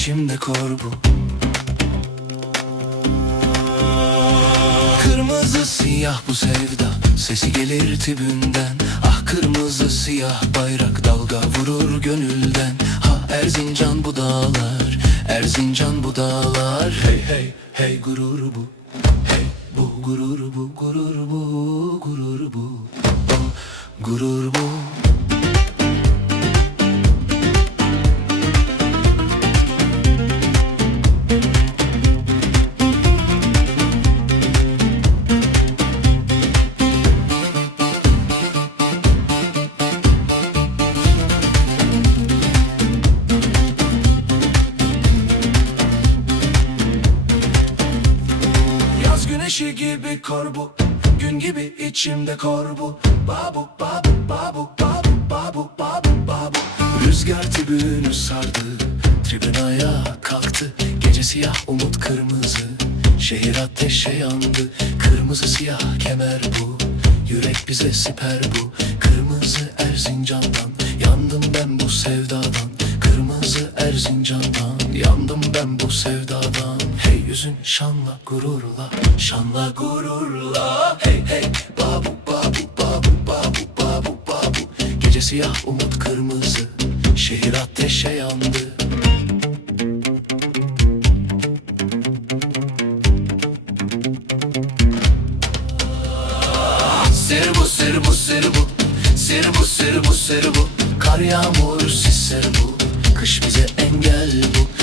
içimde kor bu Kırmızı siyah bu sevda Sesi gelir tibünden Ah kırmızı siyah bayrak Dalga vurur gönülden. Ha Erzincan bu dağlar Erzincan bu dağlar. Hey hey hey gurur bu. Hey bu gurur bu gurur bu gurur bu. Oh, Gurur bu güneşi gibi kor bu Gün gibi içimde kor bu Babu babu babu babu babu babu babu. Rüzgar tribünü sardı Tribün ayağa kalktı. Gece siyah umut kırmızı Şehir ateşe yandı. Kırmızı siyah kemer bu Yürek bize siper bu. Kırmızı Erzincan'dan Yandım ben bu sevdadan şanla gururla Şanla gururla. Hey hey. Babu babu babu babu babu babu. Gece siyah umut kırmızı. Şehir ateşe yandı. Sır bu sır bu sır bu. Sır bu sır bu sır bu. Kar yağmur sisler bu. Kış bize engel bu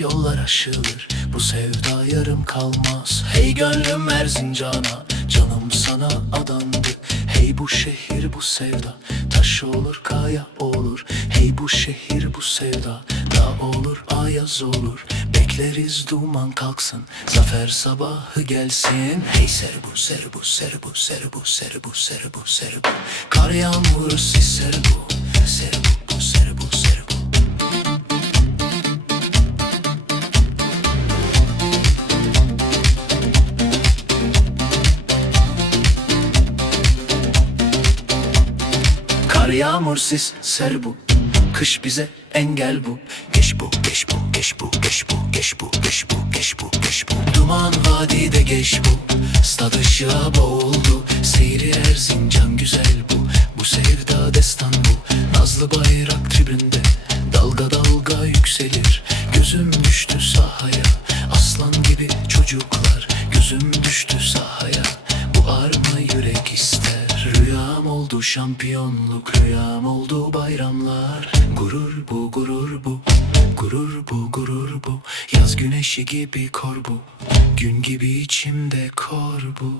Yollar aşılır. Bu sevda yarım kalmaz. Hey gönlüm Erzincan'a Canım sana adandı. Hey bu şehir bu sevda Taş olur kaya olur. Hey bu şehir bu sevda Dağ olur ayaz olur. Bekleriz duman kalksın Zafer sabahı gelsin. Hey serbu serbu serbu serbu serbu serbu serbu Kar yağmur sis Serbu yağmur sis ser bu. Kış bize engel bu. Geç bu geç bu geç bu geç bu geç bu geç bu geç bu geç bu. Duman vadide geç bu. Stad ışığa boğuldu. Seyri Erzincan güzel bu. Bu sevda destan bu. Nazlı bayrak tribünde. Dalga dalga yükselir. Gözüm düştü sahaya. Aslan gibi çocuklar. Gözüm düştü sahaya şampiyonluk Rüyam oldu bayramlar. Gurur bu gurur bu Gurur bu gurur bu. Yaz güneşi gibi kor bu Gün gibi içimde kor bu